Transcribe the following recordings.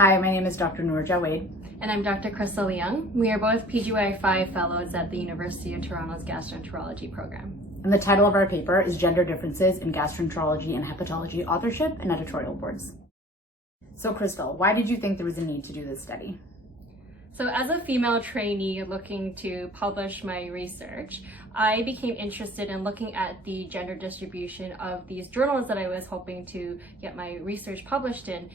Hi, my name is Dr. Noor Jawaid. And I'm Dr. Kristel Leung. We are both PGY 5 fellows at the University of Toronto's gastroenterology program. And the title of our paper is Gender Differences in Gastroenterology and Hepatology Authorship and Editorial Boards. So Kristel, why did you think there was a need to do this study? So as a female trainee looking to publish my research, I became interested in looking at the gender distribution of these journals that I was hoping to get my research published in,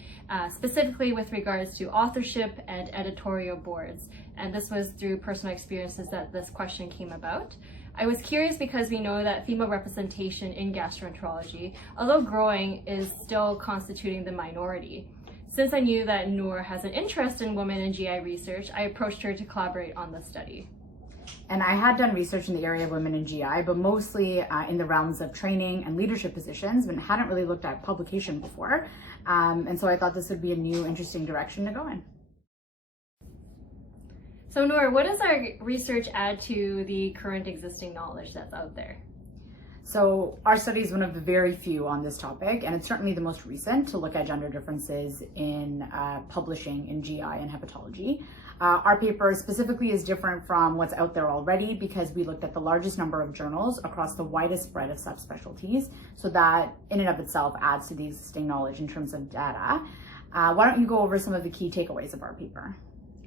specifically with regards to authorship and editorial boards. And this was through personal experiences that this question came about. I was curious because we know that female representation in gastroenterology, although growing, is still constituting the minority. Since I knew that Noor has an interest in women in GI research, I approached her to collaborate on the study. And I had done research in the area of women in GI, but mostly in the realms of training and leadership positions, but hadn't really looked at publication before. And so I thought this would be a new, interesting direction to go in. So Noor, what does our research add to the current existing knowledge that's out there? So our study is one of the very few on this topic, and it's certainly the most recent to look at gender differences in publishing in GI and hepatology. Our paper specifically is different from what's out there already because we looked at the largest number of journals across the widest spread of subspecialties. So that in and of itself adds to the existing knowledge in terms of data. Why don't you go over some of the key takeaways of our paper?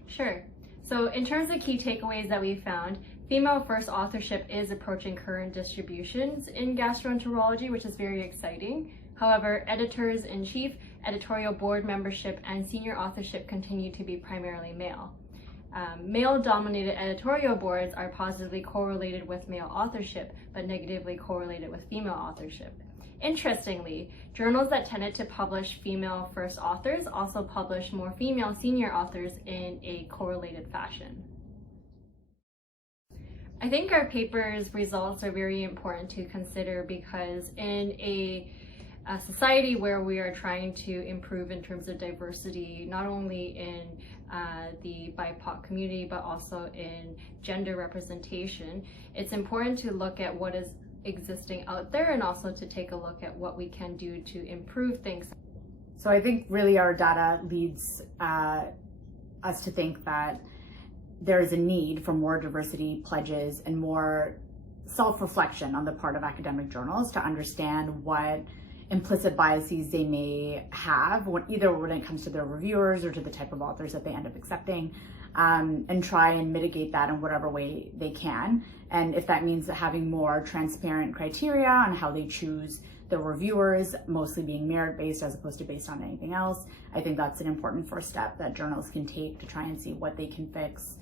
Sure. So in terms of key takeaways that we found, female first authorship is approaching current distributions in gastroenterology, which is very exciting. However, editors-in-chief, editorial board membership, and senior authorship continue to be primarily male. Male-dominated editorial boards are positively correlated with male authorship, but negatively correlated with female authorship. Interestingly, journals that tended to publish female first authors also publish more female senior authors in a correlated fashion. I think our paper's results are very important to consider because in a society where we are trying to improve in terms of diversity, not only in the BIPOC community, but also in gender representation, it's important to look at what is existing out there and also to take a look at what we can do to improve things. So I think really our data leads us to think that there is a need for more diversity pledges and more self-reflection on the part of academic journals to understand what implicit biases they may have, either when it comes to their reviewers or to the type of authors that they end up accepting, and try and mitigate that in whatever way they can. And if that means having more transparent criteria on how they choose the reviewers, mostly being merit-based as opposed to based on anything else, I think that's an important first step that journals can take to try and see what they can fix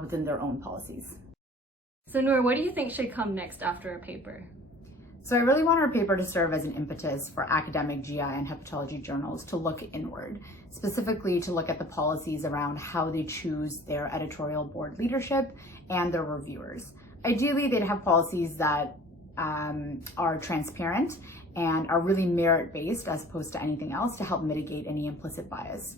within their own policies. So Noor, what do you think should come next after a paper? So I really want our paper to serve as an impetus for academic GI and hepatology journals to look inward, specifically to look at the policies around how they choose their editorial board leadership and their reviewers. Ideally, they'd have policies that are transparent and are really merit-based as opposed to anything else to help mitigate any implicit bias.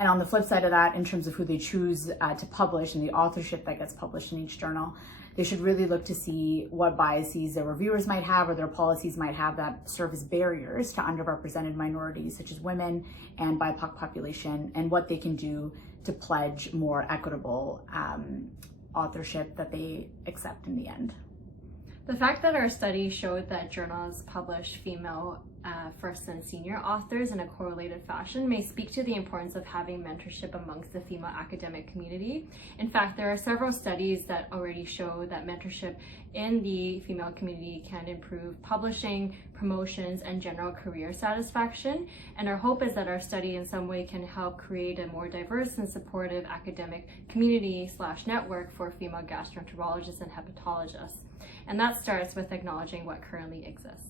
And on the flip side of that, in terms of who they choose to publish and the authorship that gets published in each journal, they should really look to see what biases their reviewers might have or their policies might have that serve as barriers to underrepresented minorities such as women and BIPOC population, and what they can do to pledge more equitable authorship that they accept in the end. The fact that our study showed that journals publish female first and senior authors in a correlated fashion may speak to the importance of having mentorship amongst the female academic community. In fact, there are several studies that already show that mentorship in the female community can improve publishing, promotions, and general career satisfaction. And our hope is that our study in some way can help create a more diverse and supportive academic community/network for female gastroenterologists and hepatologists. And that starts with acknowledging what currently exists.